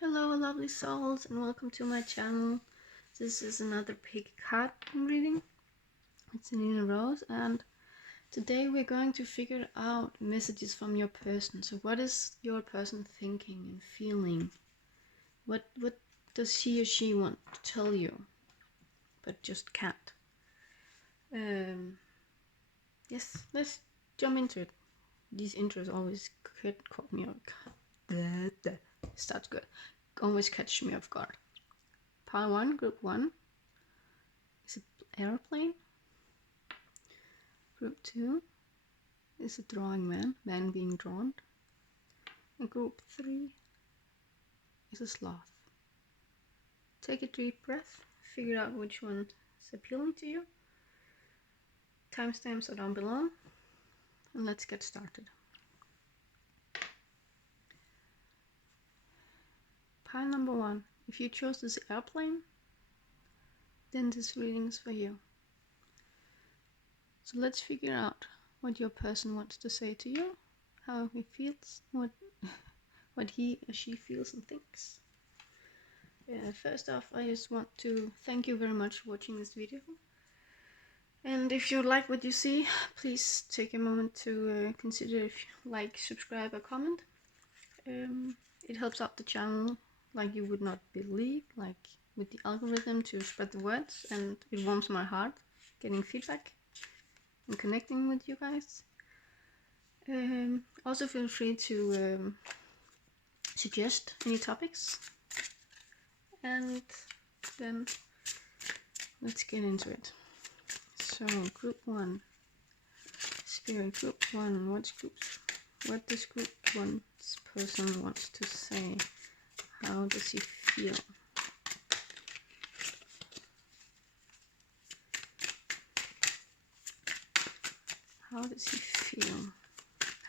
Hello lovely souls and welcome to my channel. This is another pig card reading. It's Celina Rose and today we're going to figure out messages from your person. So what is your person thinking and feeling? What does he or she want to tell you but just can't? Yes, let's jump into it. These intros always caught me off. Starts good. Always catch me off guard. Pile 1, group 1 is an airplane. Group 2 is a drawing man being drawn. And group 3 is a sloth. Take a deep breath, figure out which one is appealing to you. Timestamps are down below, and let's get started. Pile number 1. If you chose this airplane, then this reading is for you. So let's figure out what your person wants to say to you, how he feels, what he or she feels and thinks. First off, I just want to thank you very much for watching this video. And if you like what you see, please take a moment to consider if you like, subscribe, or comment. It helps out the channel like you would not believe, like with the algorithm to spread the words, and it warms my heart getting feedback and connecting with you guys. Also feel free to suggest any topics, and then let's get into it. So group 1, spirit group 1, what does group 1's person wants to say? How does he feel? How does he feel?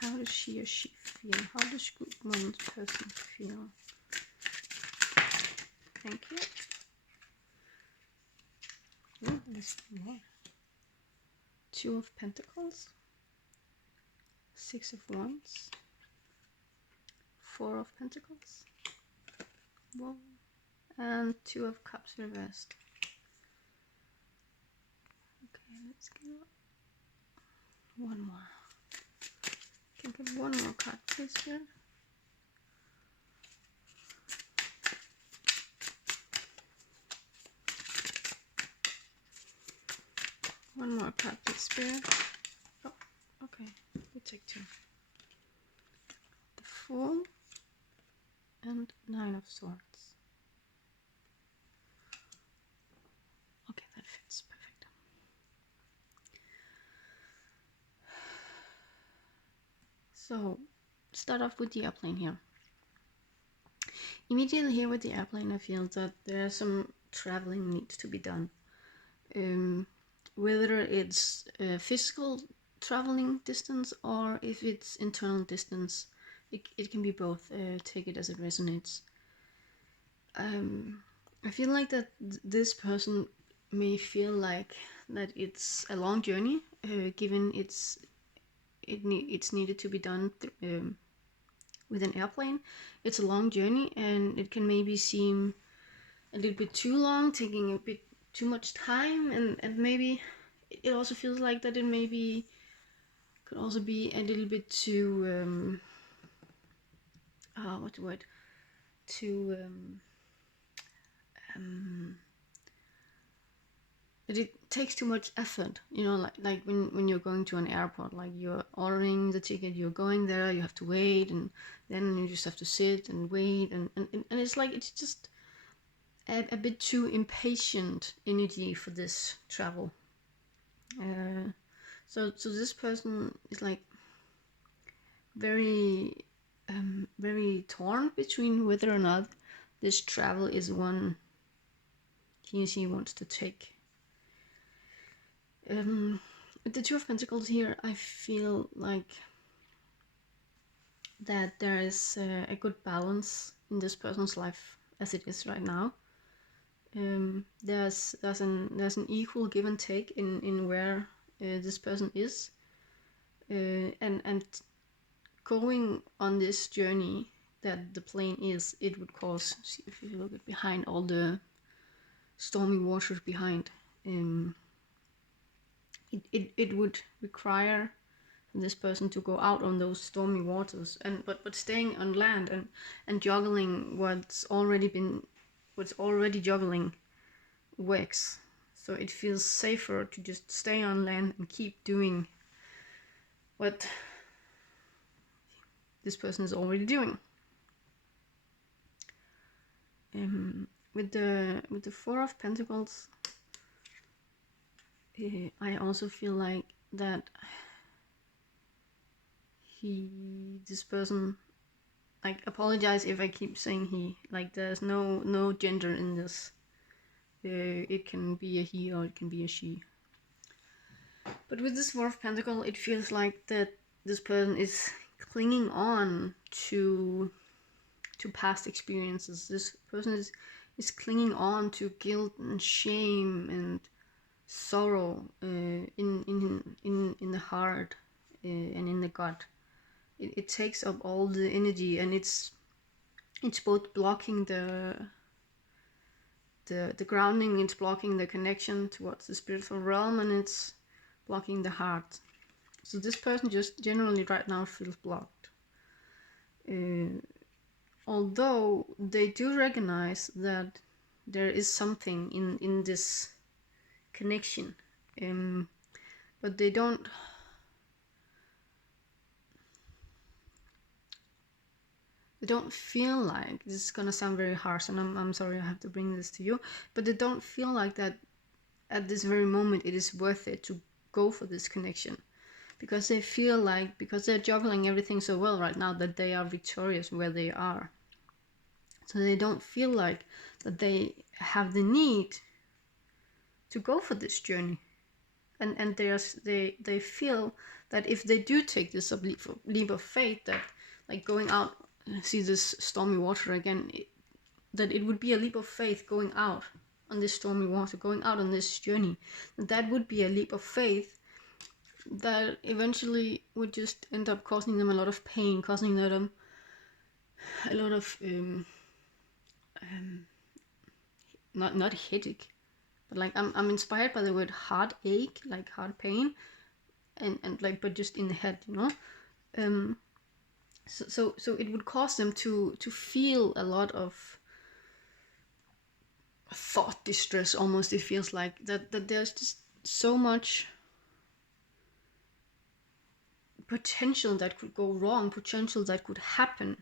How does she or she feel? How does group 1's person feel? Thank you. Ooh, there's more. 2 of Pentacles, 6 of Wands, 4 of Pentacles, whoa, and 2 of Cups reversed. Okay, let's get one more. Can I get one more card, please, here? One more card, please, Spirit. Oh, okay, we take 2. The Fool and 9 of Swords. Okay, that fits perfect. So, start off with the airplane here. Immediately here with the airplane, I feel that there's some traveling needs to be done. Whether it's physical traveling distance or if it's internal distance, it can be both. Take it as it resonates. I feel like that this person may feel like that it's a long journey, given it's needed to be done with an airplane. It's a long journey, and it can maybe seem a little bit too long, taking a bit too much time, and maybe it also feels like that it maybe could also be a little bit too what's the word, too that it takes too much effort, you know, like when you're going to an airport, like you're ordering the ticket, you're going there, you have to wait, and then you just have to sit and wait, and it's like it's just a bit too impatient energy for this travel. So this person is like very very torn between whether or not this travel is one he or she wants to take. With the 2 of Pentacles here, I feel like that there is a good balance in this person's life as it is right now. There's an equal give and take in where this person is, and going on this journey that the plane is, it would cause, see if you look at behind all the stormy waters behind, it would require this person to go out on those stormy waters, and but staying on land and juggling what's already juggling works. So it feels safer to just stay on land and keep doing what this person is already doing. With the Four of Pentacles, I also feel like that this person, like, apologize if I keep saying he, like, there's no gender in this. It can be a he or it can be a she. But with this Four of Pentacles, it feels like that this person is clinging on to past experiences. This person is clinging on to guilt and shame and sorrow in the heart and in the gut. It takes up all the energy, and it's both blocking the grounding, it's blocking the connection towards the spiritual realm, and it's blocking the heart. So this person just generally right now feels blocked. Although they do recognize that there is something in this connection, but they don't feel like, this is gonna sound very harsh, and I'm sorry I have to bring this to you, but they don't feel like that at this very moment it is worth it to go for this connection, because they feel like, because they're juggling everything so well right now, that they are victorious where they are. So they don't feel like that they have the need to go for this journey, and they feel that if they do take this leap of faith, that, like, going out, see this stormy water again, that it would be a leap of faith going out on this stormy water, going out on this journey. That would be a leap of faith that eventually would just end up causing them a lot of pain, causing them a lot of not headache, but, like, I'm inspired by the word heartache, like heart pain, and like, but just in the head, you know. So it would cause them to feel a lot of thought distress, almost. It feels like that there's just so much potential that could go wrong, potential that could happen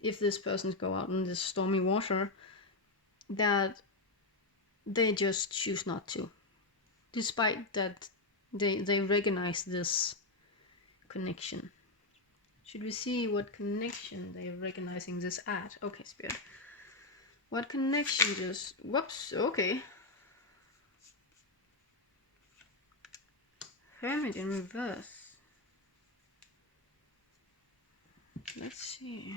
if this person go out in this stormy water, that they just choose not to, despite that they recognize this connection. Should we see what connection they're recognizing this at? Okay, Spirit. What connection just... Whoops, okay. Hermit in reverse. Let's see.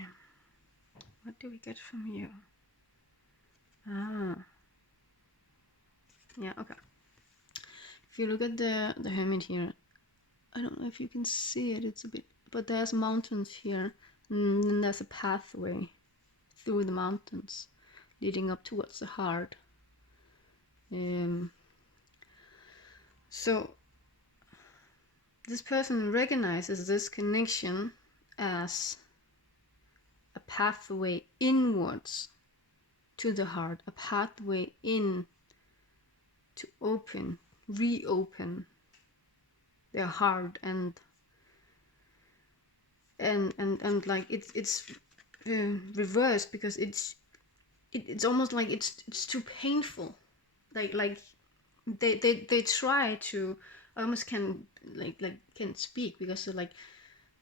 What do we get from you? Ah. Yeah, okay. If you look at the Hermit here, I don't know if you can see it, it's a bit... But there's mountains here, and then there's a pathway through the mountains leading up towards the heart. So this person recognizes this connection as a pathway inwards to the heart, a pathway in to reopen their heart, and like it's reversed, because it's almost like it's too painful, like they try to, almost can can't speak, because they're like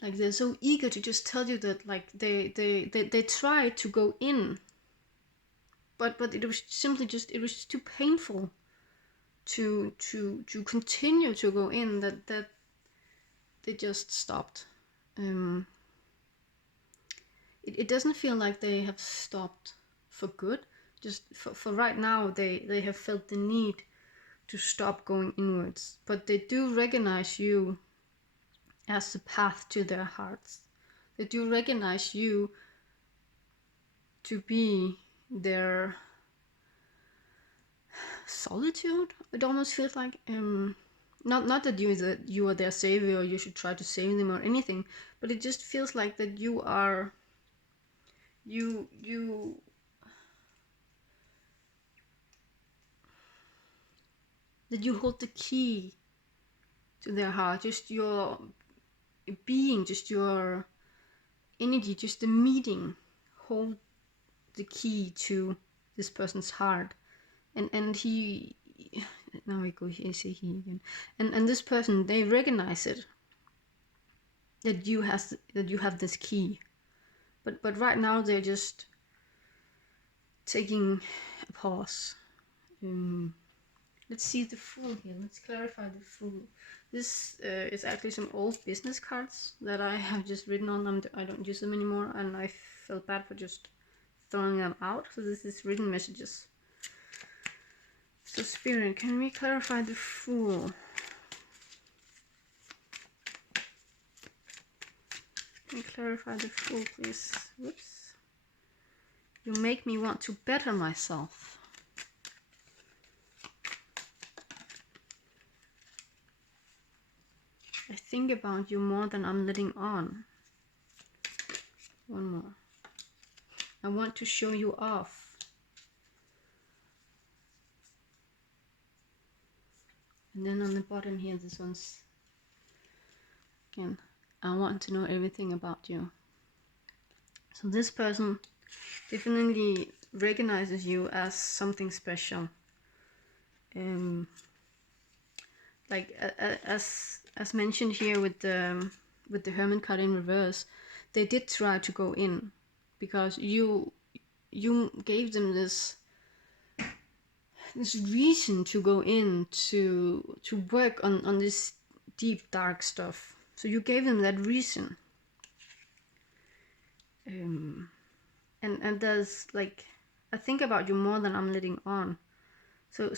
they're so eager to just tell you that, like, they try to go in, but it was simply just, it was just too painful to continue to go in, that they just stopped. It doesn't feel like they have stopped for good. Just for right now, they have felt the need to stop going inwards, but they do recognize you as the path to their hearts. They do recognize you to be their solitude. It almost feels like not that you are their savior or you should try to save them or anything, but it just feels like that you are you that you hold the key to their heart, just your being, just your energy, just the meeting hold the key to this person's heart. And he, now I go here, say he again, and this person, they recognize it, that you have this key, but right now they're just taking a pause. Let's see the Fool here. Let's clarify the Fool. This is actually some old business cards that I have just written on them. I don't use them anymore, and I felt bad for just throwing them out. So this is written messages. So Spirit, can we clarify the Fool? Can you clarify the Fool, please? Whoops. You make me want to better myself. I think about you more than I'm letting on. One more. I want to show you off. And then on the bottom here, this one's again, I want to know everything about you. So this person definitely recognizes you as something special. Like as mentioned here with the Hermit card in reverse, they did try to go in because you gave them this reason to go in to work on this deep dark stuff. So you gave them that reason. And there's like, I think about you more than I'm letting on. So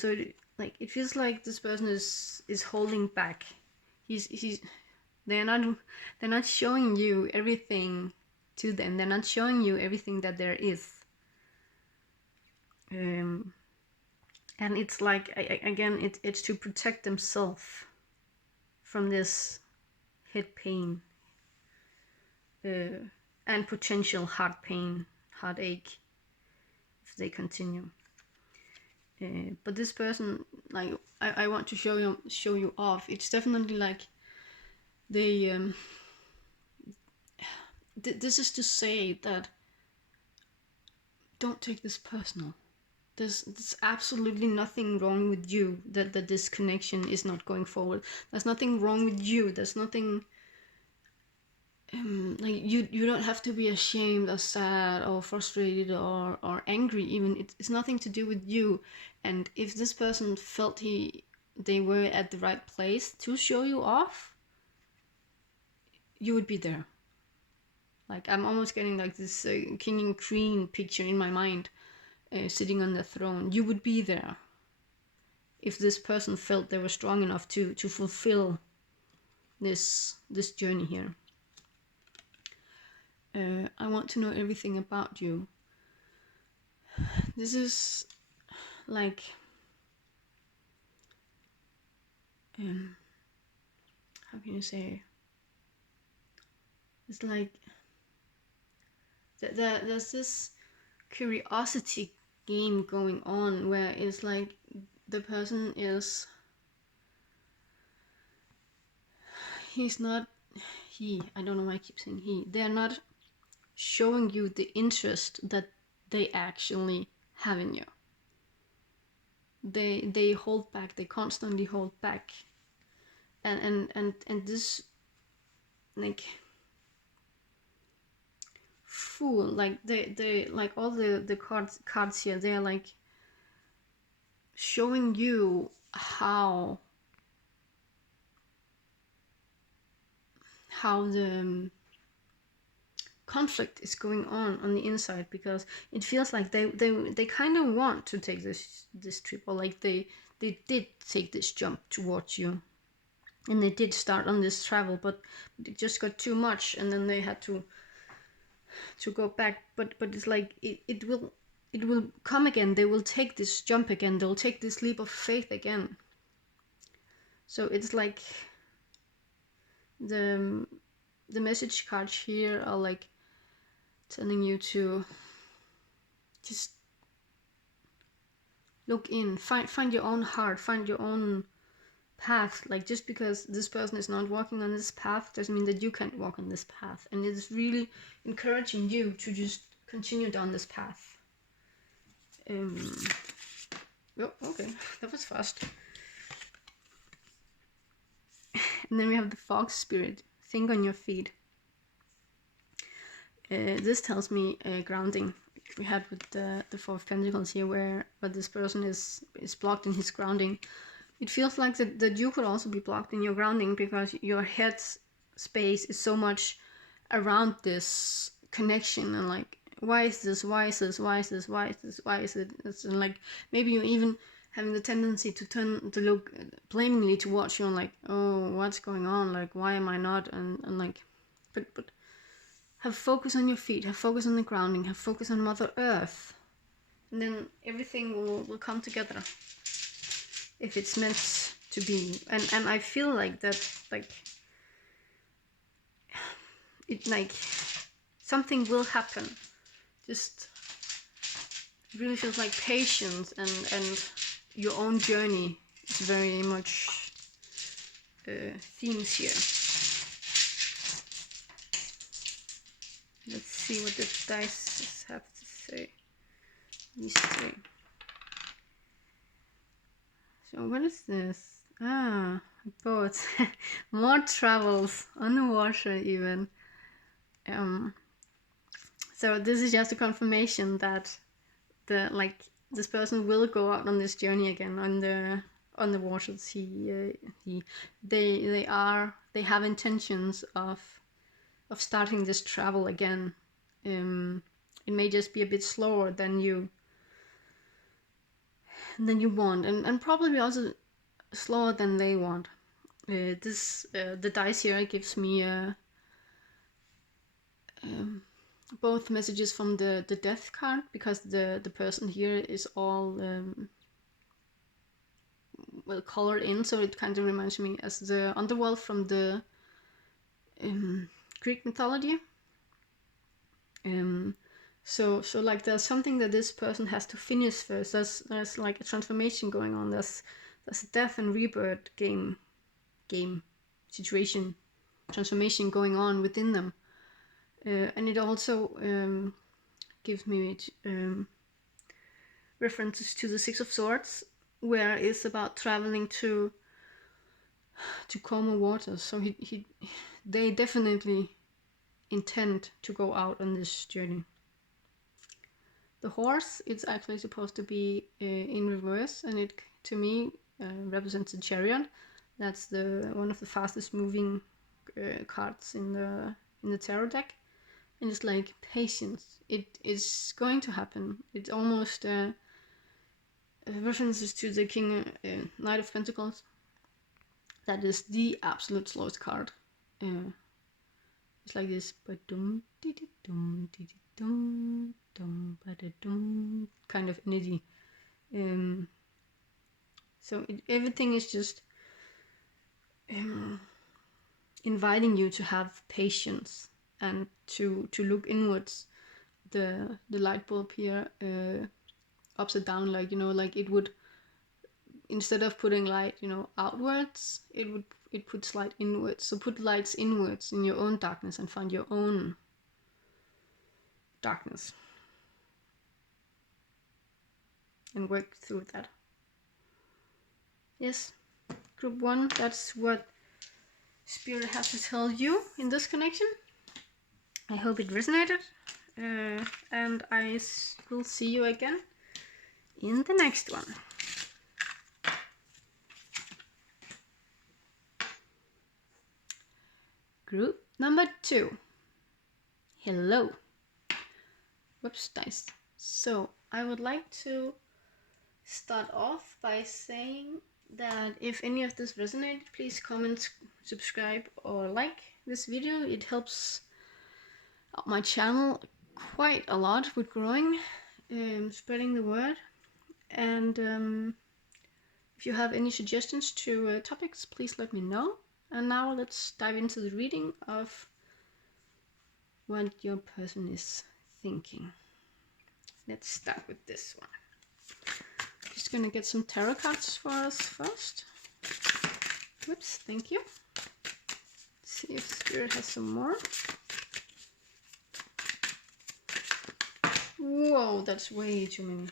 like it feels like this person is holding back. They're not showing you everything to them. They're not showing you everything that there is. And it's like, again, it's to protect themselves from this head pain and potential heart pain, heartache, if they continue. But this person, like, I want to show you off. It's definitely like they this is to say that don't take this personal. There's absolutely nothing wrong with you that this connection is not going forward. There's nothing wrong with you. There's nothing like you don't have to be ashamed or sad or frustrated or angry even. It's nothing to do with you. And if this person felt they were at the right place to show you off, you would be there. Like, I'm almost getting like this king and queen picture in my mind, sitting on the throne. You would be there if this person felt they were strong enough to fulfill this journey here. I want to know everything about you. This is like how can you say? It's like there's this curiosity game going on where it's like the person is I don't know why I keep saying he. They're not showing you the interest that they actually have in you. They hold back. They constantly hold back. And this like Fool, like they like all the cards here, they're like showing you how the conflict is going on the inside, because it feels like they kind of want to take this trip, or like they did take this jump towards you, and they did start on this travel, but it just got too much, and then they had to go back, but it's like it will come again. They will take this jump again. They'll take this leap of faith again. So it's like the message cards here are like telling you to just look in, find your own heart, find your own path. Like, just because this person is not walking on this path doesn't mean that you can't walk on this path. And it is really encouraging you to just continue down this path. Oh, okay, that was fast. And then we have the fox spirit. Think on your feet. This tells me grounding. We had with the Four of Pentacles here, where this person is blocked in his grounding. It feels like that you could also be blocked in your grounding, because your head space is so much around this connection, and like, why is this, why is this, why is this, why is this, why is it? It's like, maybe you're even having the tendency to look blamingly towards you, and like, oh, what's going on, like, why am I not, and like, but have focus on your feet, have focus on the grounding, have focus on Mother Earth, and then everything will come together if it's meant to be. And I feel like that, like, it, like, something will happen. Just really feels like patience and your own journey is very much themes here. Let's see what the dice have to say. These three. So what is this? Ah, boats. More travels on the water even. So this is just a confirmation that this person will go out on this journey again on the waters. They have intentions of starting this travel again. It may just be a bit slower than you want, and probably also slower than they want. The dice here gives me both messages from the death card, because the person here is all well colored in, so it kind of reminds me as the underworld from the Greek mythology. So like, there's something that this person has to finish first. There's like a transformation going on. There's a death and rebirth game situation, transformation going on within them. And it also gives me references to the Six of Swords, where it's about traveling to calmer waters. So they definitely intend to go out on this journey. The horse, it's actually supposed to be in reverse, and it, to me, represents a chariot. That's one of the fastest moving cards in the tarot deck. And it's like patience. It is going to happen. It's almost references to the King Knight of Pentacles. That is the absolute slowest card. It's like this, kind of energy. So everything is just inviting you to have patience and to look inwards. The light bulb here upside down, like, like it would, instead of putting light, outwards, it puts light inwards. So put lights inwards in your own darkness and find your own darkness and work through that. Yes, group 1, that's what Spirit has to tell you in this connection. I hope it resonated, and I will see you again in the next one. Group number 2. Hello. Whoops, dice. So I would like to start off by saying that if any of this resonated, please comment, subscribe, or like this video. It helps my channel quite a lot with growing, spreading the word. And if you have any suggestions to topics, please let me know. And now let's dive into the reading of what your person is thinking. Let's start with this one. Just gonna get some tarot cards for us first. Whoops, thank you. Let's see if Spirit has some more. Whoa, that's way too many.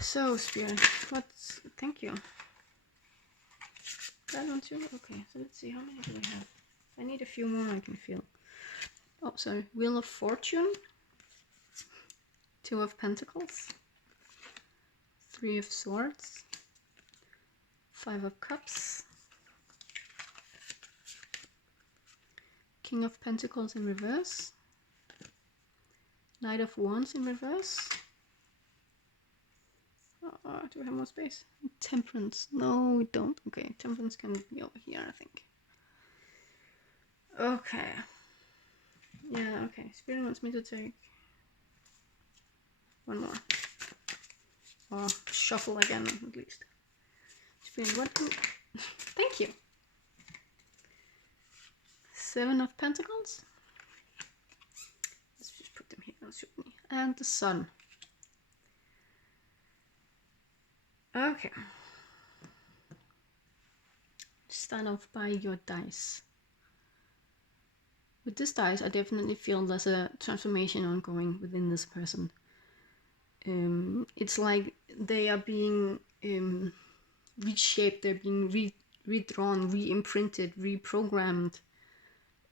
So, Spirit, thank you. That one too? Okay, so let's see, how many do we have? I need a few more I can feel. Oh, sorry. Wheel of Fortune. 2 of Pentacles. 3 of Swords. 5 of Cups. King of Pentacles in reverse. Knight of Wands in reverse. Do we have more space? Temperance. No, we don't. Okay, Temperance can be over here, I think. Okay. Yeah, okay. Spirit wants me to take one more. Or shuffle again, at least. Spirit, what do... Thank you. 7 of Pentacles. Let's just put them here. That'll suit me. And the Sun. Okay. Start off by your dice. With this dice, I definitely feel there's a transformation ongoing within this person. It's like they are being reshaped, they're being redrawn, re-imprinted, reprogrammed.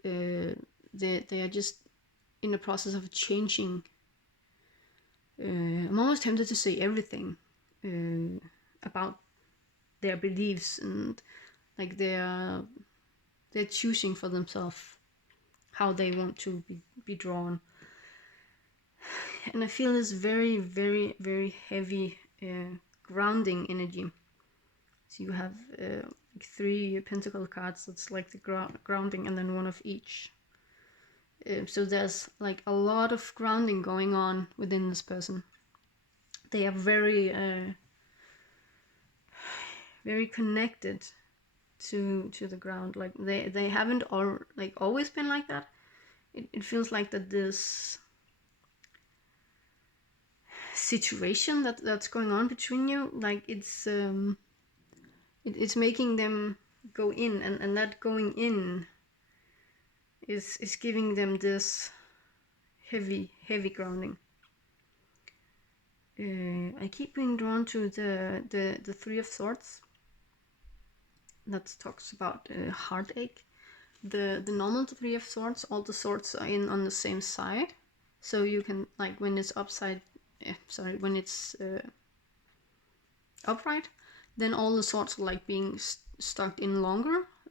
They are just in the process of changing. I'm almost tempted to say everything about their beliefs, and like they're choosing for themselves how they want to be drawn. And I feel this very, very, very heavy grounding energy. So you have 3 pentacle cards, that's like the grounding, and then 1 of each. So there's like a lot of grounding going on within this person. They are very, very connected to the ground. Like they haven't always been like that. It feels like that this situation that's going on between you, like it's making them go in, and that going in is giving them this heavy grounding. I keep being drawn to the 3 of Swords. That talks about heartache. The normal 3 of Swords, all the swords are in on the same side, so you can, like, when it's when it's upright, then all the swords are like being stuck in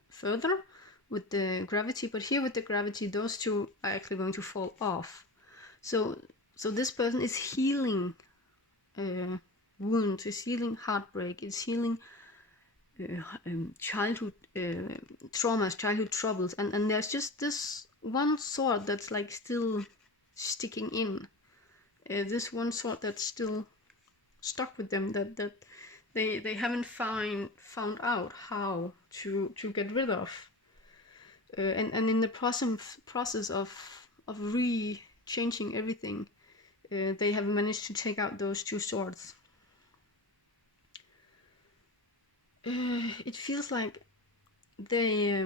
further with the gravity. But here with the gravity, those 2 are actually going to fall off. So this person is healing wounds, is healing heartbreak, is healing childhood traumas, childhood troubles, and there's just this one sword that's like still sticking in. This one sword that's still stuck with them, that they haven't found out how to get rid of. And in the process of changing everything, they have managed to take out those 2 swords. It feels like they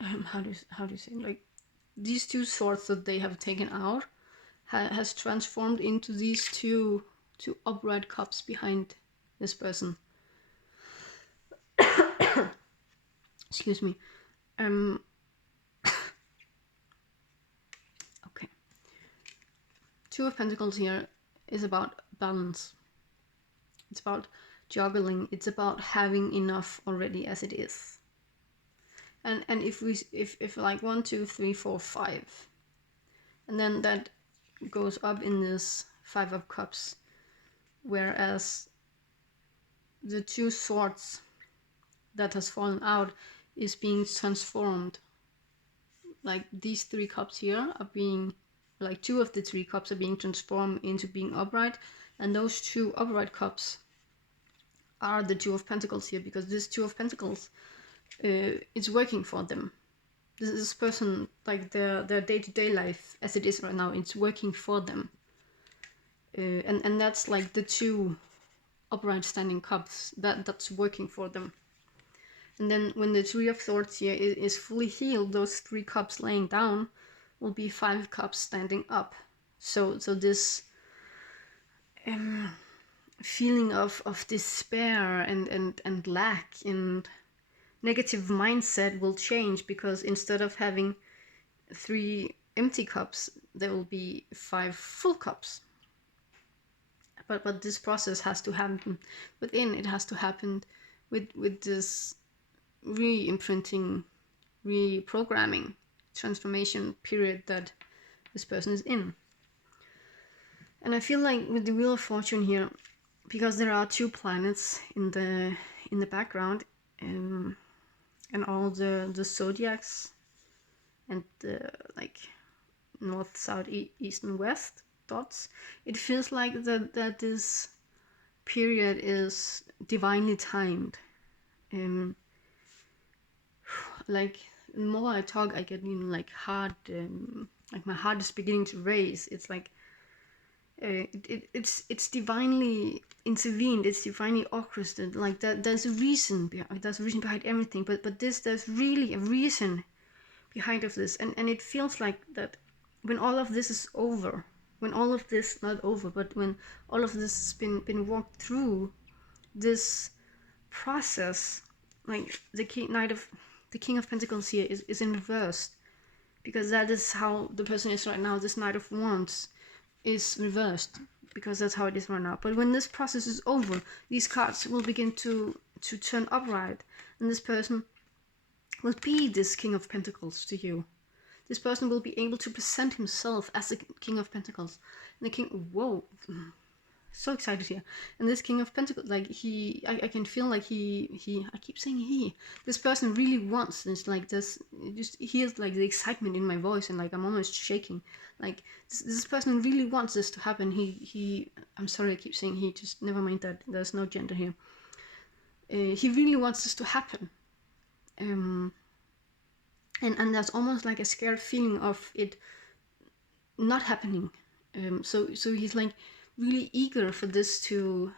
how do you say, like, these 2 swords that they have taken out has transformed into these two upright cups behind this person. Excuse me. Okay. 2 of Pentacles here is about balance. It's about juggling. It's about having enough already as it is. And if like 1, 2, 3, 4, 5, and then that goes up in this 5 of Cups, whereas the 2 swords that has fallen out is being transformed. Like these 3 cups here are being, like 2 of the 3 cups are being transformed into being upright, and those 2 upright cups are the 2 of Pentacles here, because this 2 of Pentacles is working for them. This person, like their day-to-day life as it is right now, it's working for them. And that's like the 2 upright standing cups that's working for them. And then when the 3 of Swords here is fully healed, those 3 cups laying down will be 5 cups standing up. So this feeling of despair and lack and negative mindset will change, because instead of having 3 empty cups, there will be 5 full cups. But this process has to happen within. It has to happen with this re-imprinting, reprogramming, transformation period that this person is in. And I feel like with the Wheel of Fortune here, because there are 2 planets in the background, and all the zodiacs and the like north, south, east, and west dots, it feels like that this period is divinely timed. Like the more I talk, I get like heart, like my heart is beginning to race. It's like it's divinely intervened. It's divinely orchestrated. Like that, there's a reason behind everything. But there's really a reason behind of this, and it feels like that when all of this is over, when all of this, not over, but when all of this has been walked through, this process, like the King of Pentacles here is in reverse, because that is how the person is right now. This Knight of Wands is reversed, because that's how it is right now. But when this process is over, these cards will begin to turn upright, and this person will be this King of Pentacles to you. This person will be able to present himself as the King of Pentacles. And the King, whoa, so excited here. And this King of Pentacles, like I can feel like he, I keep saying he. This person really wants this, like this, just hears like the excitement in my voice, and like I'm almost shaking. Like this person really wants this to happen. I'm sorry I keep saying he, just never mind that, there's no gender here. He really wants this to happen. And there's almost like a scared feeling of it not happening. So he's like really eager for this to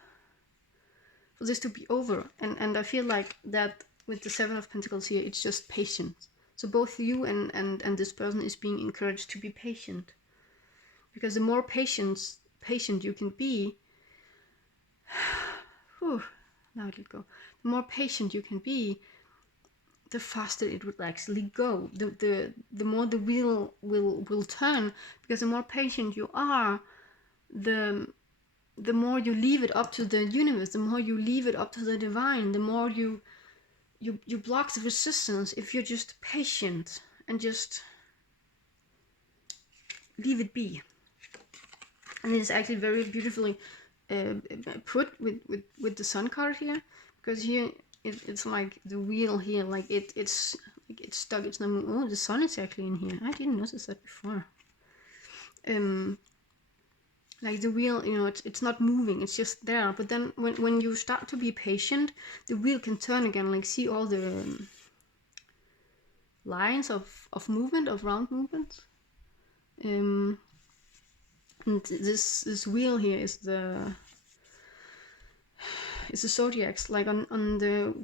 be over. And I feel like that with the 7 of Pentacles here, it's just patience. So both you and this person is being encouraged to be patient, because the more patient you can be, whew, now it will go. The more patient you can be, the faster it would actually go. The more the wheel will turn, because the more patient you are, the more you leave it up to the universe, the more you leave it up to the divine, the more you block the resistance if you're just patient and just leave it be. And it is actually very beautifully put with the Sun card here, because here it's like the wheel here, like it's like it's stuck, it's not moving. Oh, the sun is actually in here. I didn't notice that before. Like the wheel, you know, it's not moving, it's just there. But then when you start to be patient, the wheel can turn again. Like, see all the lines of movement, of round movements. And this wheel here is the zodiacs, like on the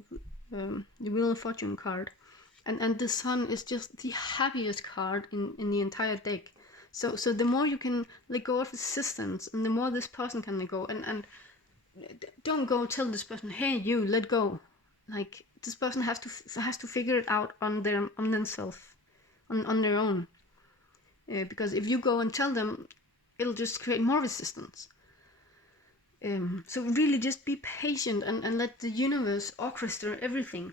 Wheel of Fortune card, and the sun is just the happiest card in the entire deck. So the more you can let go of resistance, and the more this person can let go, and don't go tell this person, hey, you let go. Like, this person has to figure it out on themselves, on their own. Because if you go and tell them, it'll just create more resistance. So really just be patient and let the universe orchestrate everything.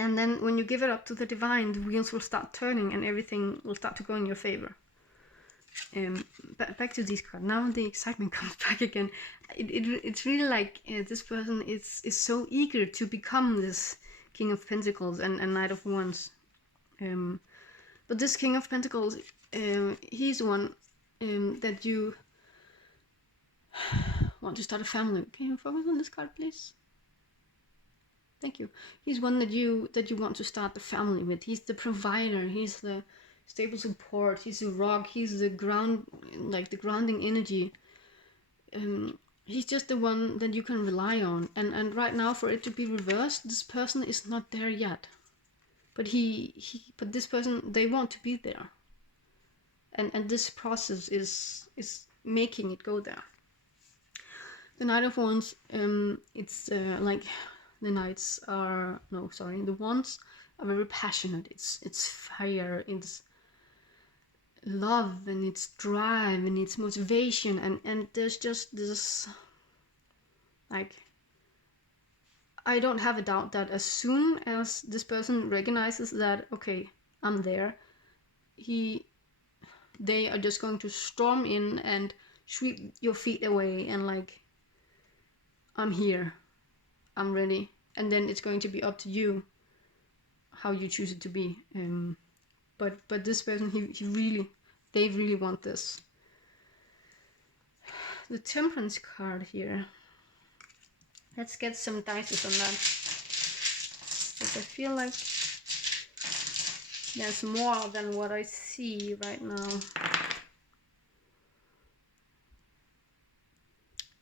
And then when you give it up to the divine, the wheels will start turning and everything will start to go in your favor. back to this card. Now the excitement comes back again. It's really like this person is so eager to become this King of Pentacles and Knight of Wands. But this King of Pentacles, he's the one that you want to start a family. Can you focus on this card, please? Thank you. He's one that you want to start the family with. He's the provider. He's the stable support. He's the rock. He's the ground, like the grounding energy. He's just the one that you can rely on. And right now, for it to be reversed, this person is not there yet. But but this person, they want to be there. And this process is making it go there. The Knight of Wands, it's like the knights are, no, sorry, the wands are very passionate. It's fire, it's love, and it's drive, and it's motivation, and there's just this, like, I don't have a doubt that as soon as this person recognizes that, okay, I'm there, they are just going to storm in and sweep your feet away and like, I'm here, I'm ready. And then it's going to be up to you how you choose it to be. But this person, they really want this. The Temperance card here. Let's get some dice on that. Because I feel like there's more than what I see right now.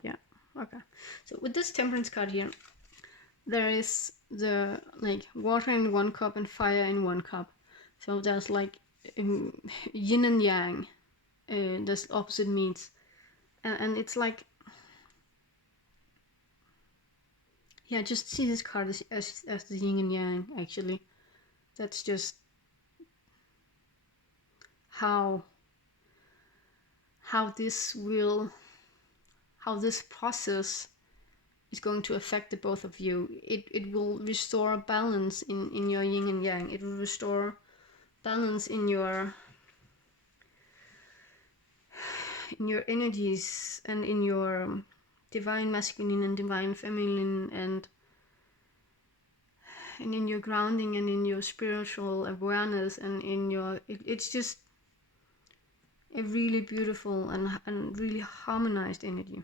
Yeah, okay. So with this Temperance card here, there is the like water in one cup and fire in one cup. So there's like yin and yang. There's opposite meets, and it's like, yeah, just see this card as the yin and yang. Actually, that's just how this process is going to affect the both of you. It will restore balance in your yin and yang. It will restore balance in your energies and in your divine masculine and divine feminine, and in your grounding and in your spiritual awareness, and in your it's just a really beautiful and really harmonized energy.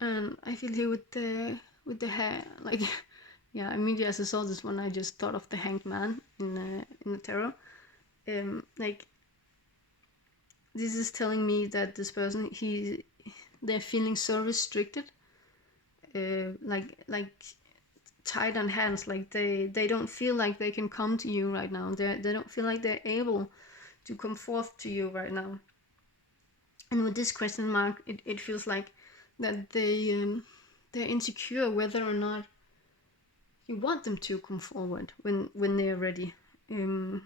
And I feel here with the hair, like, yeah, immediately as I saw this one, I just thought of the Hanged Man in the tarot. Like, this is telling me that this person, they're feeling so restricted, like tied on hands, like they don't feel like they can come to you right now. They don't feel like they're able to come forth to you right now. And with this question mark, it feels like that they're insecure whether or not you want them to come forward when they're ready. And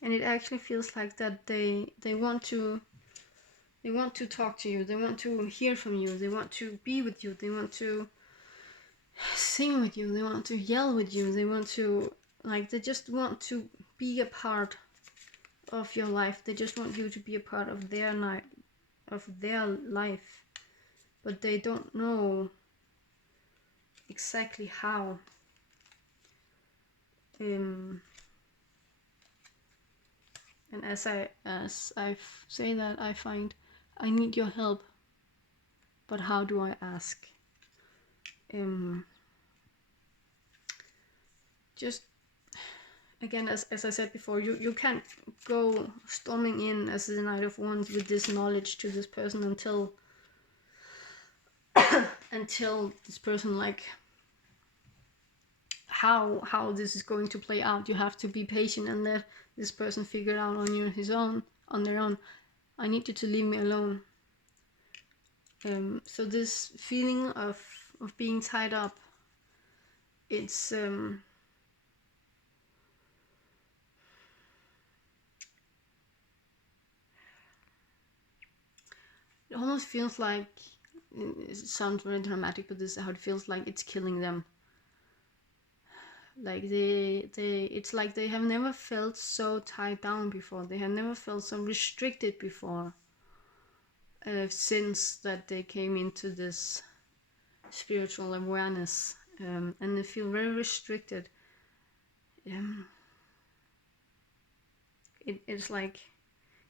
it actually feels like that they want to talk to you, they want to hear from you, they want to be with you, they want to sing with you, they want to yell with you, they want to, like, they just want to be a part of your life. They just want you to be a part of their life, but they don't know exactly how. And as I say that, I find I need your help, but how do I ask? Just again, as I said before, you can't go storming in as the Knight of Wands with this knowledge to this person until this person, like, how this is going to play out. You have to be patient and let this person figure it out on their own. I need you to leave me alone. So this feeling of being tied up, it's it almost feels like, it sounds very dramatic, but this is how it feels like, it's killing them. Like it's like they have never felt so tied down before. They have never felt so restricted before, since that they came into this spiritual awareness, and they feel very restricted. It's like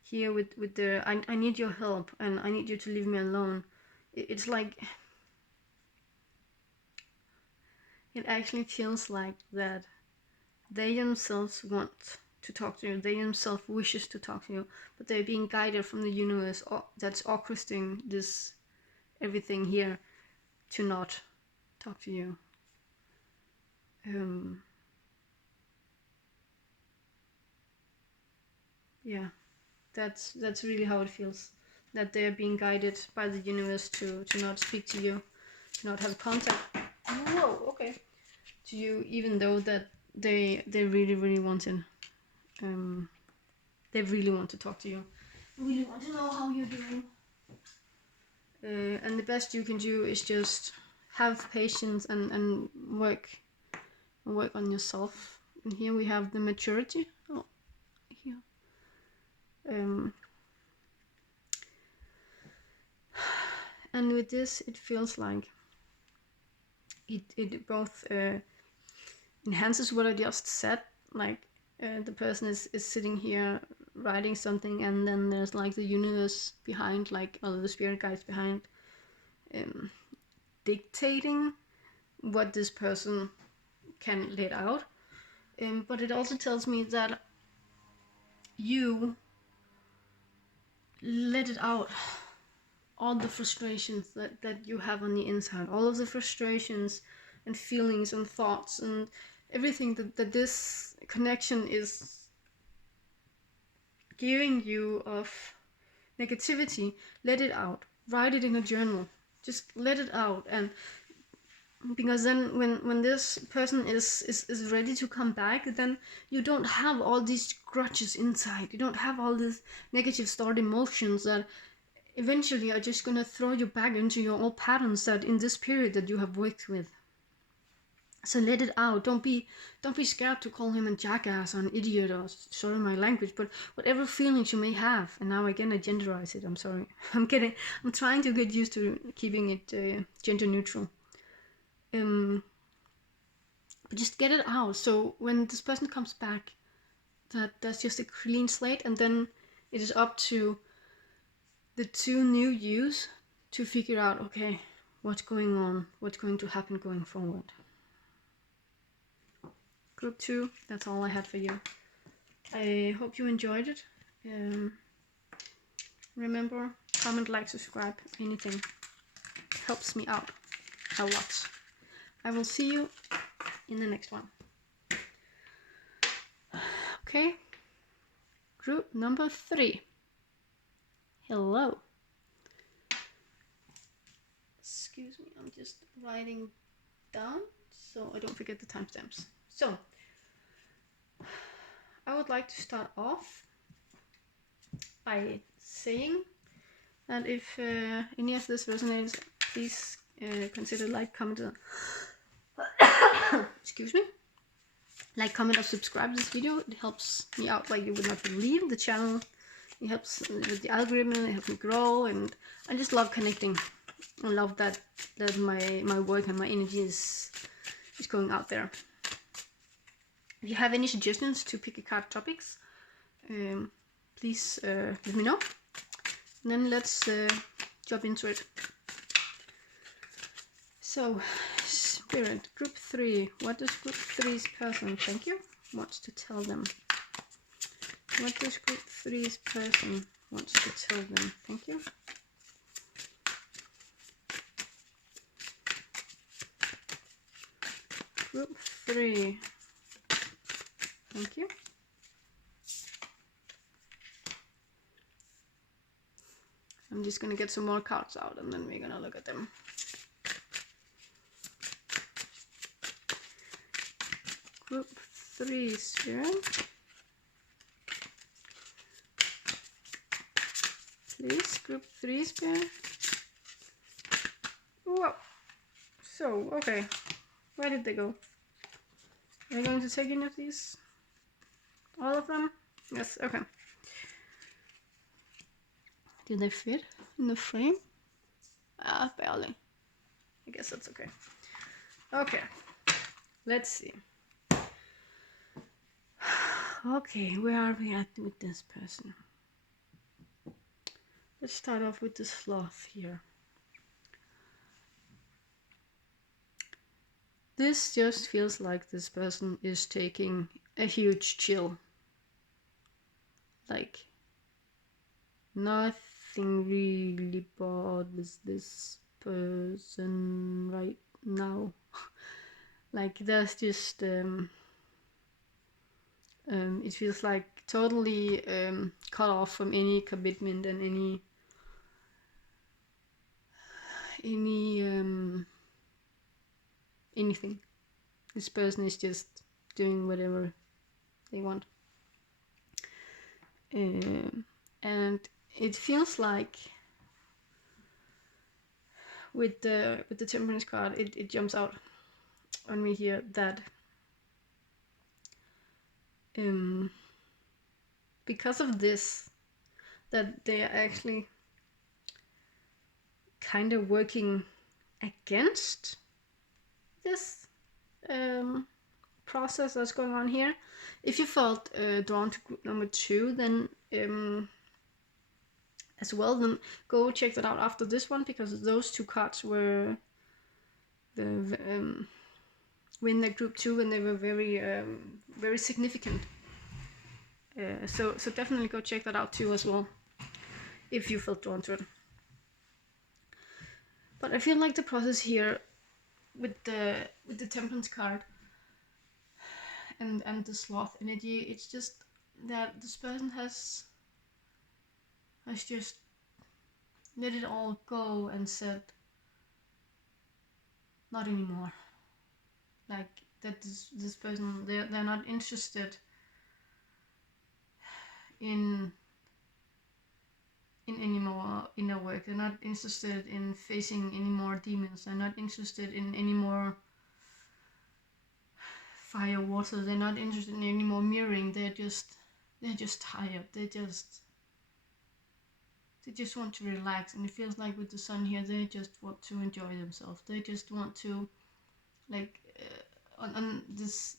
here with the I need your help and I need you to leave me alone. It's like it actually feels like that they themselves want to talk to you. They themselves wishes to talk to you, but they're being guided from the universe that's orchestrating this everything here to not talk to you. Yeah, that's really how it feels. That they're being guided by the universe to not speak to you, to not have contact. Whoa, okay. To you, even though that they really wanted. They really want to talk to you. Really want to know how you're doing. And the best you can do is just have patience and work on yourself. And here we have the maturity. Oh, here. And with this, it feels like it both enhances what I just said. Like the person is sitting here writing something, and then there's like the universe behind, like all the spirit guides behind, dictating what this person can let out. But it also tells me that you let it out, all the frustrations that you have on the inside, all of the frustrations and feelings and thoughts and everything that this connection is giving you of negativity. Let it out. Write it in a journal. Just let it out. And because then when this person is ready to come back, then you don't have all these grudges inside. You don't have all these negative stored emotions that eventually are just gonna throw you back into your old patterns that in this period that you have worked with. So let it out. Don't be scared to call him a jackass or an idiot, or sorry my language, but whatever feelings you may have. And now again I genderize it. I'm sorry. I'm kidding. I'm trying to get used to keeping it gender neutral. But just get it out. So when this person comes back, that's just a clean slate, and then it is up to the two new yous to figure out, okay, what's going on, what's going to happen going forward. Group 2, that's all I had for you. I hope you enjoyed it. Remember, comment, like, subscribe, anything helps me out a lot. I will see you in the next one. Okay, group number 3. Hello. Excuse me, I'm just writing down so I don't forget the timestamps. So, I would like to start off by saying that if any of this resonates, please consider like, comment, excuse me, like, comment, or subscribe to this video. It helps me out like you would not believe. The channel, it helps with the algorithm, it helps me grow, and I just love connecting. I love that my work and my energy is going out there. If you have any suggestions to pick a card topics, please let me know. And then let's jump into it. So, Spirit, Group 3. What does Group 3's person, thank you, wants to tell them? What does Group 3's person wants to tell them? Thank you. Group 3. Thank you. I'm just gonna get some more cards out and then we're gonna look at them. Group 3, Spirit. Please, Group 3, Spirit. Whoa. So, okay. Where did they go? Are you going to take any of these? All of them? Yes, okay. Do they fit in the frame? Barely. I guess that's okay. Okay, let's see. Okay, where are we at with this person? Let's start off with the sloth here. This just feels like this person is taking a huge chill. Like, nothing really bothers this person right now. Like, there's just, it feels like totally cut off from any commitment and any anything. This person is just doing whatever they want. And it feels like with the Temperance card, it jumps out on me here that because of this, that they are actually kind of working against this process that's going on here. If you felt drawn to group number 2, then as well, then go check that out after this one, because those 2 cards were the in the group 2, and they were very very significant. So definitely go check that out too as well, if you felt drawn to it. But I feel like the process here with the Temperance card and the Sloth energy, it's just that this person has just let it all go and said, not anymore. Like that this person, they're not interested in any more inner work. They're not interested in facing any more demons. They're not interested in any more fire, water. They're not interested in any more mirroring. They're just tired. They just want to relax. And it feels like with the Sun here, they just want to enjoy themselves. They just want to, like, on this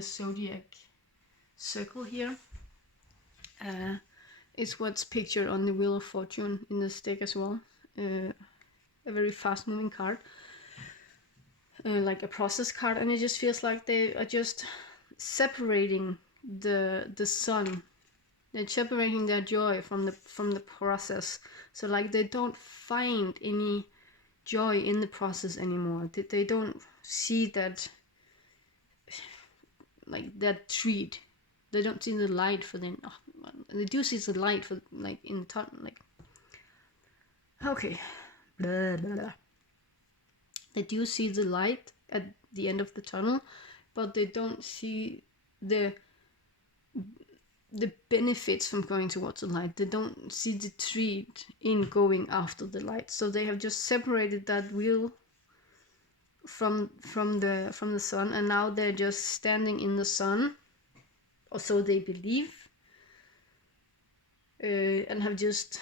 zodiac circle here, is what's pictured on the Wheel of Fortune in this deck as well. A very fast moving card, like a process card, and it just feels like they are just separating the Sun. They're separating their joy from the process. So like they don't find any joy in the process anymore. They don't see that, like, that treat. They don't see the light for them. Oh, they do see the light for, like, in the tunnel. Like, okay, blah, blah, blah. They do see the light at the end of the tunnel, but they don't see the benefits from going towards the light. They don't see the treat in going after the light. So they have just separated that wheel from the Sun, and now they're just standing in the Sun, or so they believe, and have just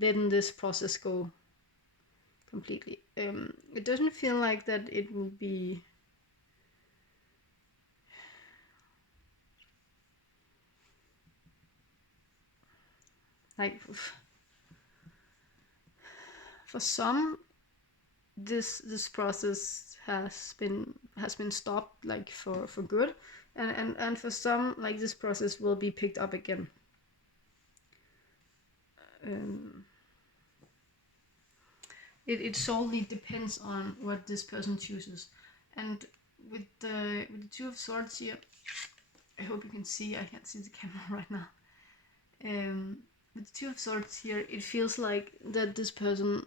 letting this process go completely. It doesn't feel like that it will be like, for some, this process has been stopped, like, for good, and for some, like, this process will be picked up again. It solely depends on what this person chooses. And with the Two of Swords here, I hope you can see. I can't see the camera right now. With the Two of Swords here, it feels like that this person,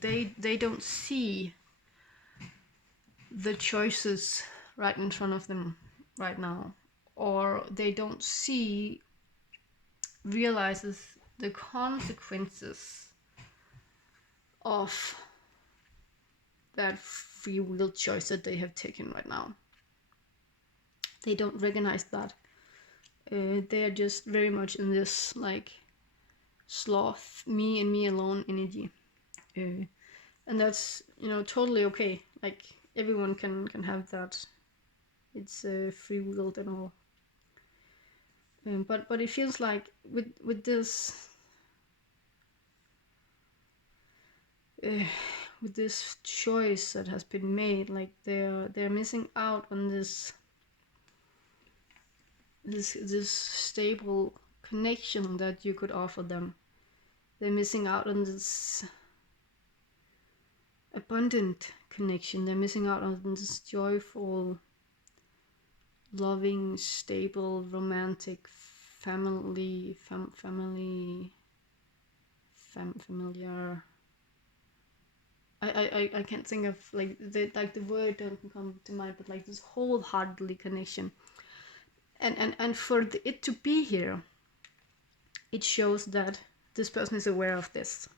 they don't see the choices right in front of them right now, or they don't realizes the consequences of that free will choice that they have taken right now. They don't recognize that. They are just very much in this like sloth, me and me alone energy. And that's, you know, totally okay. Like everyone can have that. It's free willed and all. But it feels like with this with this choice that has been made, like they're missing out on this stable connection that you could offer them. They're missing out on this abundant connection. They're missing out on this joyful, loving, stable, romantic, familiar. I can't think of like the word doesn't come to mind, but like this wholeheartedly connection. And for it to be here, it shows that this person is aware of this.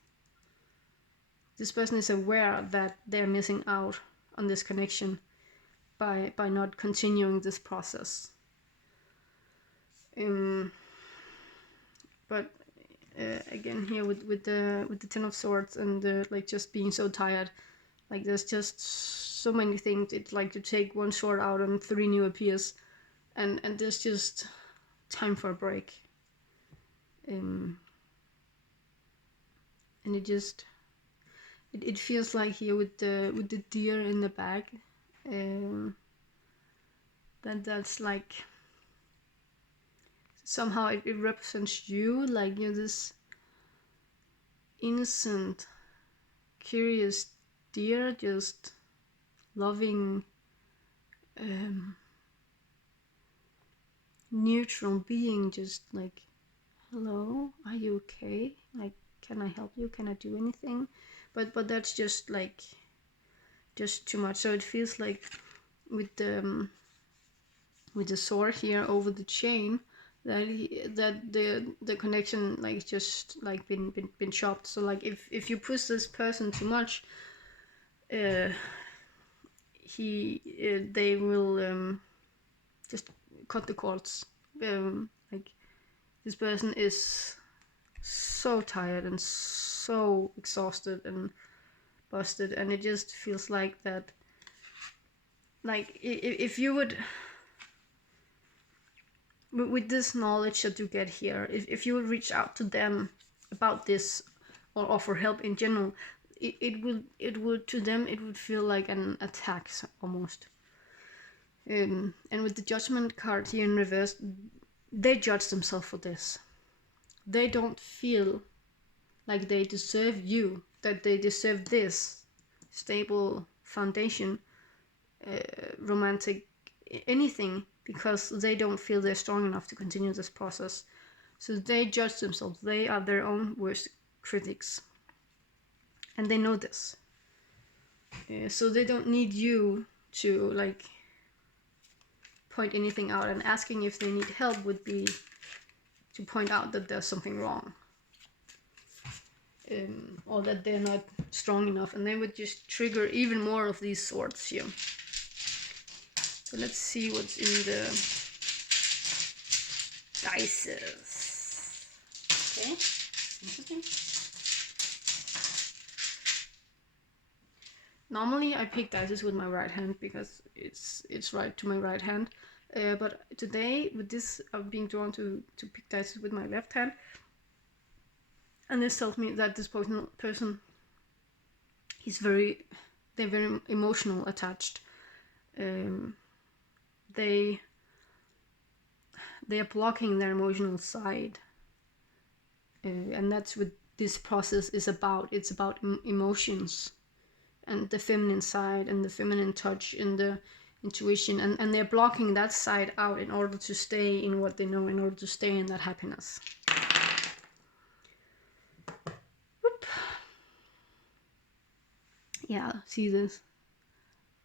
This person is aware that they're missing out on this connection by not continuing this process. But again here with the Ten of Swords and the like just being so tired, like there's just so many things. It's like you take one sword out and 3 new appears, and there's just time for a break. And it just it feels like here with the deer in the bag, that's like somehow it represents you, like you're this innocent, curious deer, just loving, neutral being, just like, hello, are you okay? Like, can I help you? Can I do anything? But that's just like just too much. So it feels like with the sword here over the chain, that the connection like just like been chopped. So like if you push this person too much, they will just cut the cords. Like this person is so tired and so exhausted and busted, and it just feels like that. Like if you would, with this knowledge that you get here, if you would reach out to them about this or offer help in general, it would to them it would feel like an attack almost. And with the Judgment card here in reverse, they judge themselves for this. They don't feel like they deserve you, that they deserve this stable foundation, romantic anything, because they don't feel they're strong enough to continue this process. So they judge themselves. They are their own worst critics, and they know this. So they don't need you to like point anything out, and asking if they need help would be to point out that there's something wrong, or that they're not strong enough, and they would just trigger even more of these swords here. So let's see what's in the dices. Okay, interesting. Normally I pick dices with my right hand because it's right to my right hand. But today with this I've been drawn to pick dices with my left hand. And this tells me that this person they're very emotional attached. They are blocking their emotional side, and that's what this process is about. It's about emotions and the feminine side and the feminine touch and the intuition, and they're blocking that side out in order to stay in what they know, in order to stay in that happiness. Whoop. Yeah, see this,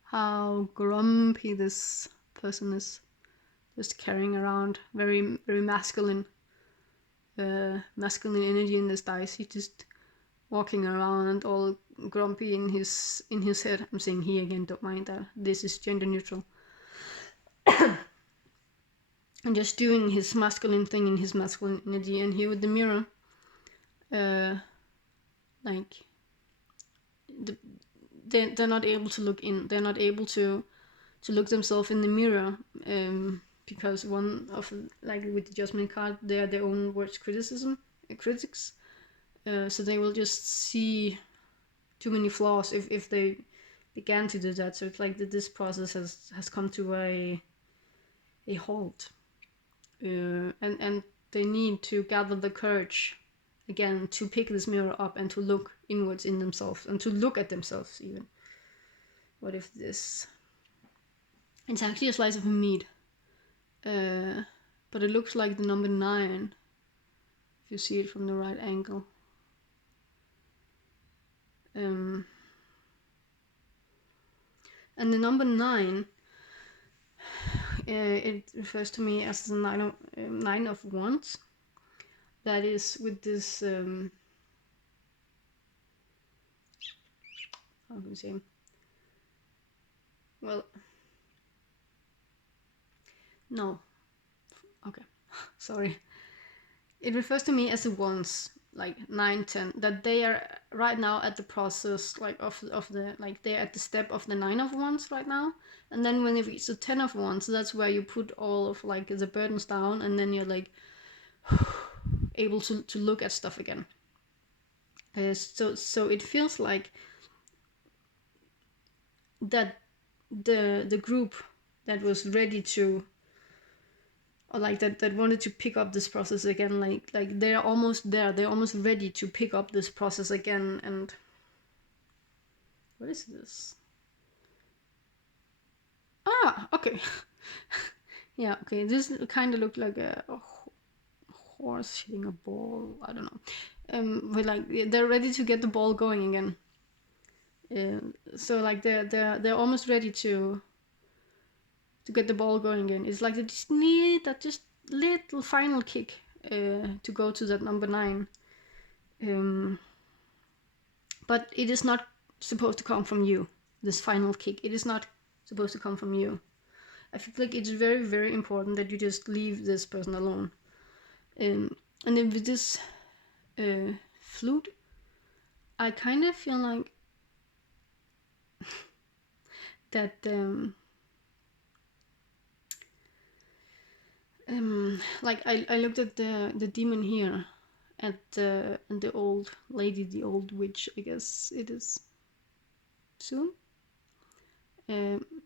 how grumpy this person is, just carrying around very masculine energy in this dice. He just walking around all grumpy in his head. I'm saying he again, don't mind that. This is gender neutral. And just doing his masculine thing in his masculine energy. And here with the mirror, like they're not able to look in. They're not able to look themselves in the mirror, because one of, like with the Judgment card, they are their own worst critics. So they will just see too many flaws if they began to do that. So it's like that this process has come to a halt, and they need to gather the courage again to pick this mirror up and to look inwards in themselves and to look at themselves even. What if this? It's actually a slice of meat, but it looks like the number 9 if you see it from the right angle. And the number 9, it refers to me as the 9 of Wands. That is with this, how can we say? Well, no. Okay, sorry. It refers to me as the Wands, like 9, 10, that they are right now at the process, like of the, like they're at the step of the 9 of Wands right now. And then when they reach the 10 of Wands, that's where you put all of like the burdens down, and then you're like able to look at stuff again. So it feels like that the group that was ready to, or like that wanted to pick up this process again, like they're almost there, they're almost ready to pick up this process again. And what is this? Okay. Yeah, okay, this kind of looked like a horse hitting a ball, I don't know. But like they're ready to get the ball going again. So like they're almost ready to get the ball going again. It's like they just need that just little final kick to go to that number 9. But it is not supposed to come from you. This final kick, it is not supposed to come from you. I feel like it's very, very important that you just leave this person alone. And then with this flute, I kind of feel like that like I looked at the demon here, at the old lady, the old witch, I guess it is soon.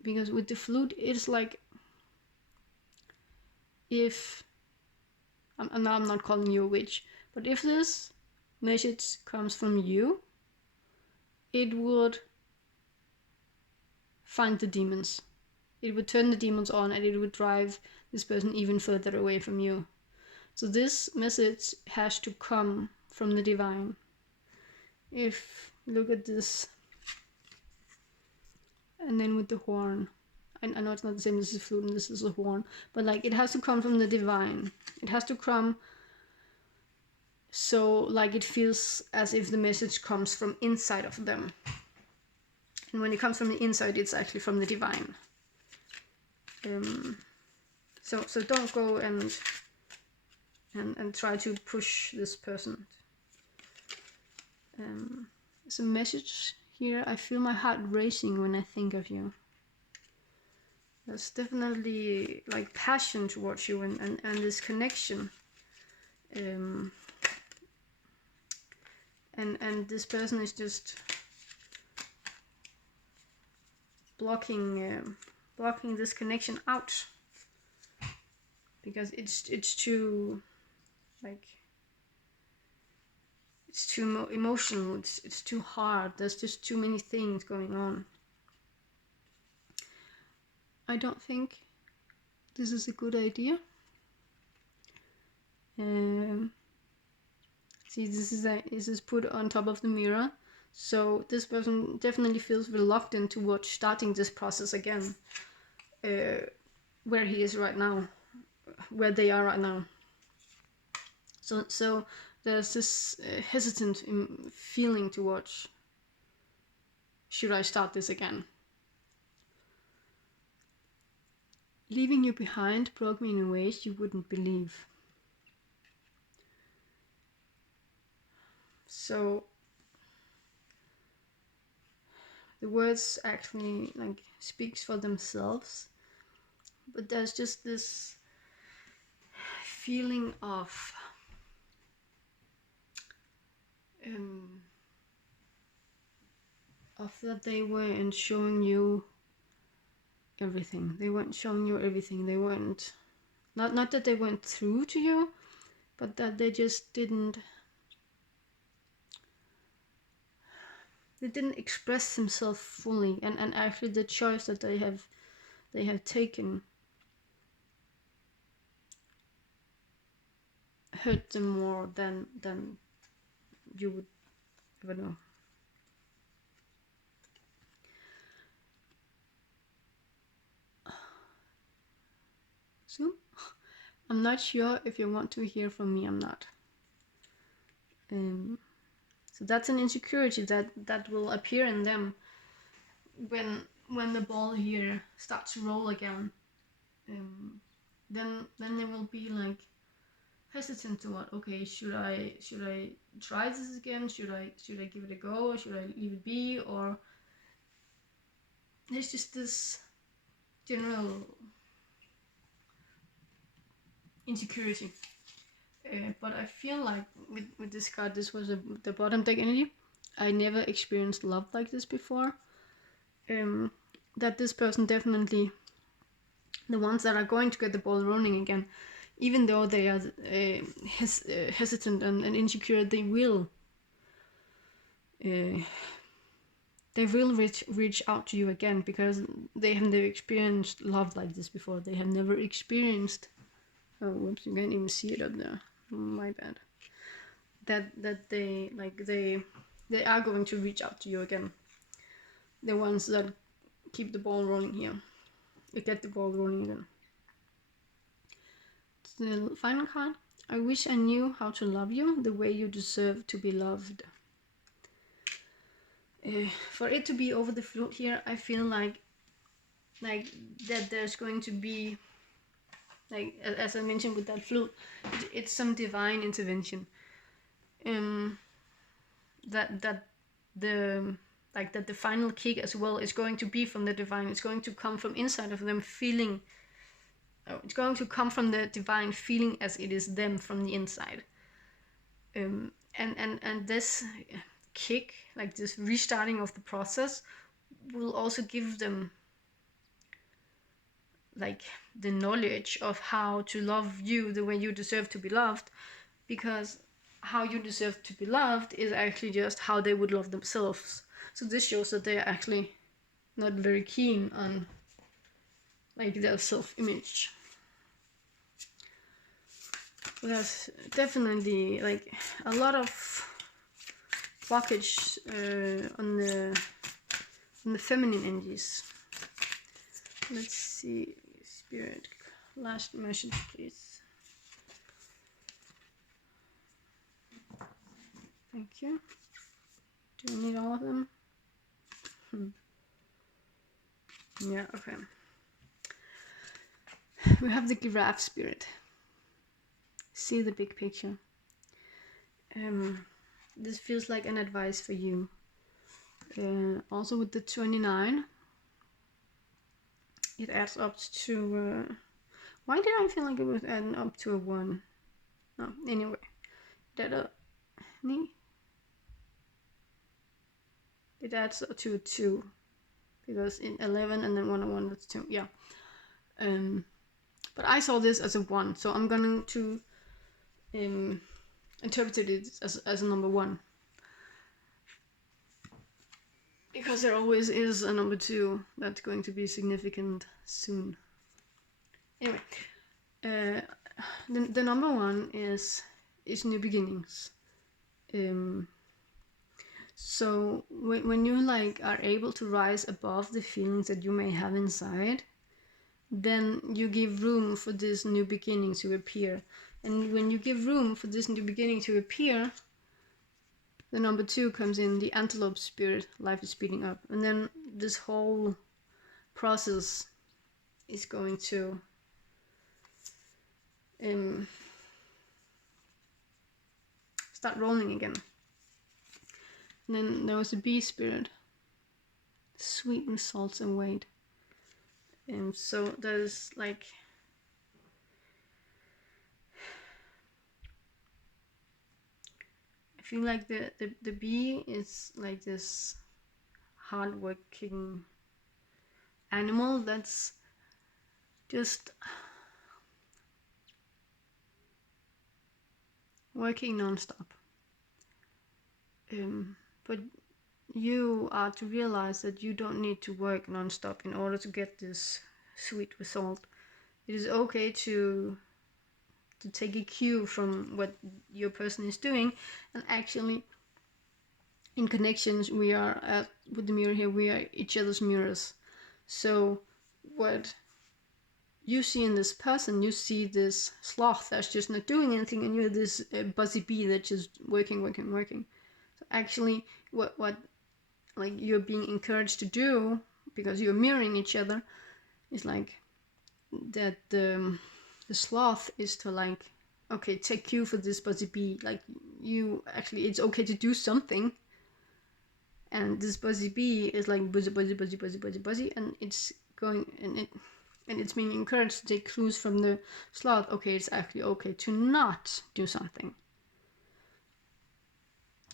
Because with the flute, it's like, if I'm not calling you a witch, but if this message comes from you, it would find the demons. It would turn the demons on, and it would drive this person even further away from you. So this message has to come from the divine. If you look at this, and then with the horn, I know it's not the same, this is flute and this is a horn, but like it has to come from the divine. It has to come so like it feels as if the message comes from inside of them. And when it comes from the inside, it's actually from the divine. So don't go and try to push this person. There's a message here. I feel my heart racing when I think of you. There's definitely like passion towards you and this connection. And this person is just blocking this connection out, because it's too, like, it's too emotional, it's too hard, there's just too many things going on. I don't think this is a good idea. See, this is put on top of the mirror, so this person definitely feels reluctant towards starting this process again, where he is right now, where they are right now. So there's this hesitant feeling towards, should I start this again? Leaving you behind broke me in ways you wouldn't believe. So the words actually like speaks for themselves, but there's just this feeling of that they weren't showing you everything. They weren't showing you everything. They weren't, not that they weren't true to you, but that they just didn't express themselves fully, and actually the choice that they have taken hurt them more than you would ever know. So I'm not sure if you want to hear from me. I'm not. So that's an insecurity that will appear in them when the ball here starts to roll again. Then they will be like hesitant to what? Okay, should I try this again? Should I give it a go? Or should I leave it be? Or there's just this general insecurity. But I feel like with this card, this was the bottom deck energy. I never experienced love like this before. That this person definitely, the ones that are going to get the ball rolling again, even though they are hesitant and insecure, they will reach out to you again, because they have never experienced love like this before. They have never experienced, oh whoops, you can't even see it up there, my bad, that they are going to reach out to you again. The ones that keep the ball rolling here, they get the ball rolling again. It's the final card. I wish I knew how to love you the way you deserve to be loved. For it to be over the flute here, I feel like that there's going to be, like as I mentioned with that flute, it's some divine intervention. That the final kick as well is going to be from the divine. It's going to come from inside of them feeling. It's going to come from the divine feeling as it is them from the inside. And this kick, like this restarting of the process, will also give them like the knowledge of how to love you the way you deserve to be loved, because how you deserve to be loved is actually just how they would love themselves. So this shows that they are actually not very keen on like their self-image. There's definitely like a lot of blockage on the feminine energies. Let's see, Spirit, last message please. Thank you. Do you need all of them? Yeah, okay. We have the giraffe spirit. See the big picture. This feels like an advice for you. Also with the 29, it adds up to... why did I feel like it was adding up to a 1? No, anyway. It adds to a 2. Because in 11 and then 101, that's 2. Yeah. But I saw this as a 1, so I'm going to interpret it as a number 1. Because there always is a number 2 that's going to be significant soon. Anyway, the number 1 is new beginnings. So when you like are able to rise above the feelings that you may have inside, then you give room for this new beginning to appear. And when you give room for this new beginning to appear, the number 2 comes in, the antelope spirit, life is speeding up. And then this whole process is going to start rolling again. And then there was a bee spirit, sweeten salts and weight. And so there's like, I feel like the bee is like this hardworking animal that's just working non-stop. But you are to realize that you don't need to work non-stop in order to get this sweet result. It is okay to take a cue from what your person is doing, and actually in connections we are with the mirror here, we are each other's mirrors. So what you see in this person, you see this sloth that's just not doing anything, and you're this buzzy bee that's just working. So actually what like you're being encouraged to do, because you're mirroring each other, is like that the sloth is to like, okay, take cue for this buzzy bee. Like you actually, it's okay to do something, and this buzzy bee is like buzzy, and it's going, and it's being encouraged to take clues from the sloth. Okay, it's actually okay to not do something.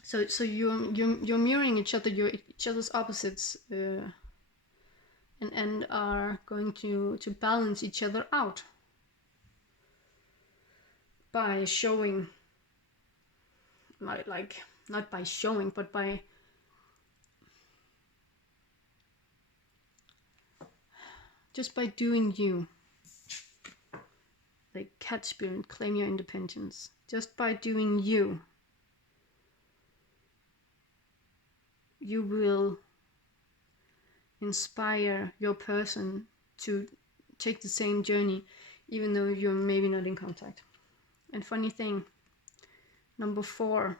So you're mirroring each other, you're each other's opposites, and are going to balance each other out by showing, not by showing, but by just by doing you. Like cat spirit, claim your independence. Just by doing you, you will inspire your person to take the same journey, even though you're maybe not in contact. And funny thing, number 4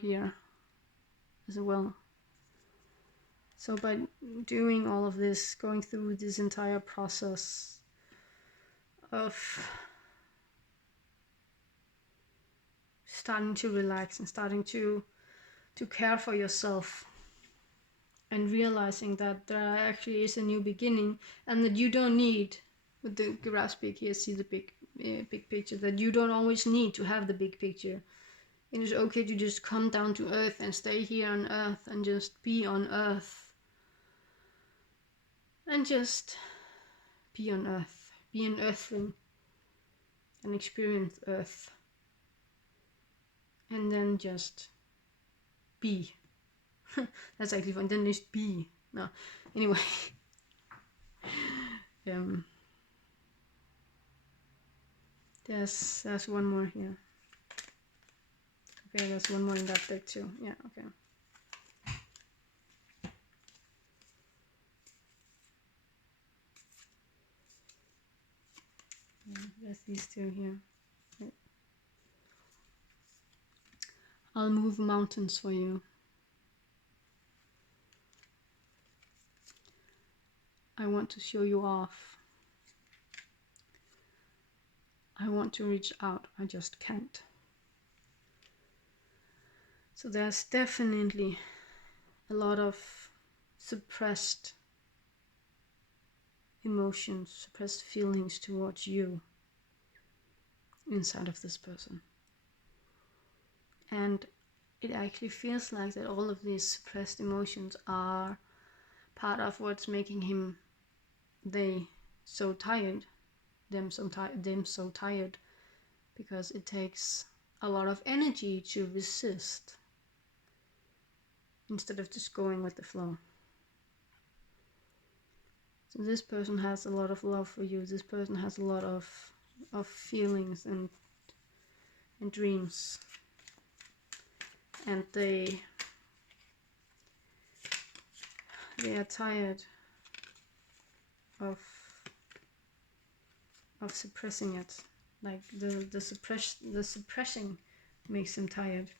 here as well. So by doing all of this, going through this entire process of starting to relax and starting to care for yourself, and realizing that there actually is a new beginning, and that you don't need, with the grasp big here, see the big picture, that you don't always need to have the big picture. It is okay to just come down to earth and stay here on earth and just be on earth. And just be on earth. Be an earthling. And experience earth. And then just be. That's actually fun. Then just be. No. Anyway. There's one more here. Okay, there's one more in that deck too. Yeah, okay. There's these 2 here. Right. I'll move mountains for you. I want to show you off. I want to reach out, I just can't. So there's definitely a lot of suppressed emotions, suppressed feelings towards you inside of this person. And it actually feels like that all of these suppressed emotions are part of what's making them so tired, because it takes a lot of energy to resist instead of just going with the flow. So this person has a lot of love for you. This person has a lot of feelings and dreams, and they are tired of suppressing it. Like the suppressing makes him tired.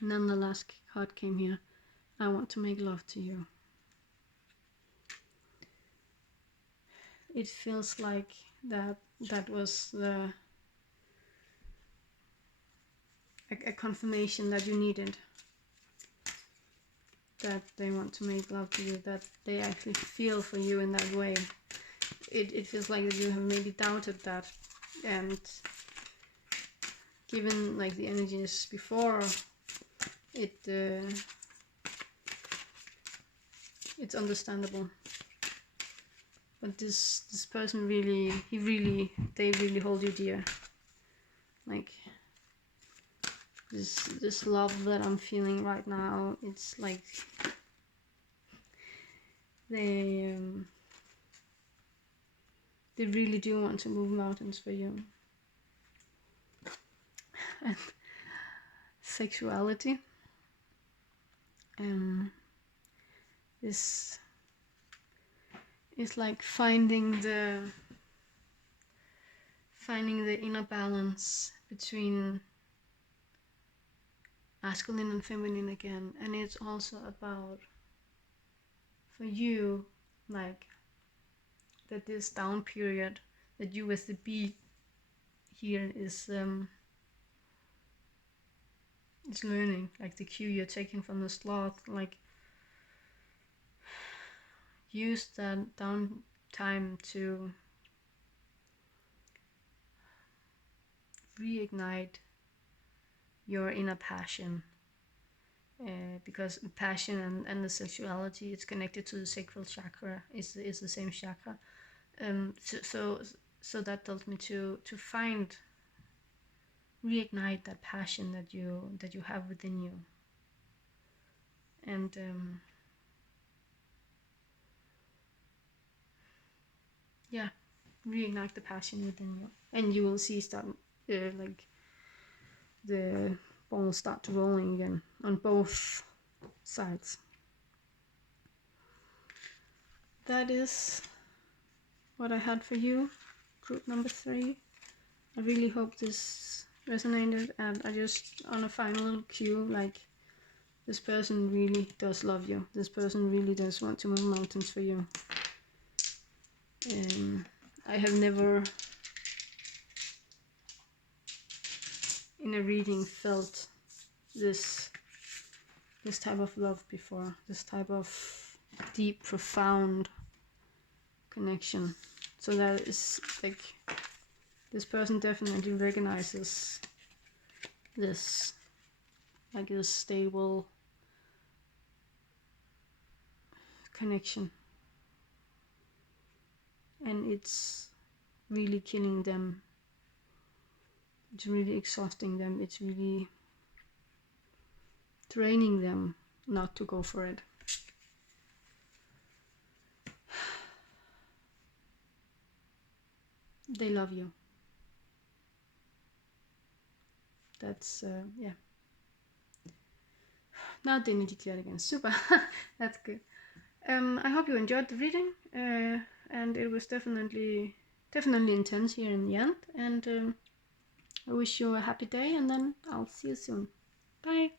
And then the last card came here. I want to make love to you. It feels like that was a confirmation that you needed. That they want to make love to you, that they actually feel for you in that way. It feels like that you have maybe doubted that, and given like the energies before, it's understandable. But this person really, they really hold you dear. Like this love that I'm feeling right now, it's like they really do want to move mountains for you. And sexuality, this is like finding the inner balance between masculine and feminine again. And it's also about, for you, like that this down period that you with the B here is learning, like the cue you're taking from the sloth, like use that down time to reignite your inner passion, because passion and the sexuality, it's connected to the sacral chakra, is the same chakra. So that tells me to reignite that passion that you have within you, and reignite the passion within you, and you will see like the balls start rolling again on both sides. That is what I had for you, group number 3. I really hope this resonated, and I just, on a final cue, like, this person really does love you. This person really does want to move mountains for you. I have never in a reading felt this type of love before, this type of deep, profound connection. So that is like, this person definitely recognizes this, like, this stable connection, and it's really killing them, it's really exhausting them, it's really draining them not to go for it. They love you. That's yeah. Now the energy cleared again. Super. That's good. I hope you enjoyed the reading, and it was definitely intense here in the end. And I wish you a happy day, and then I'll see you soon. Bye.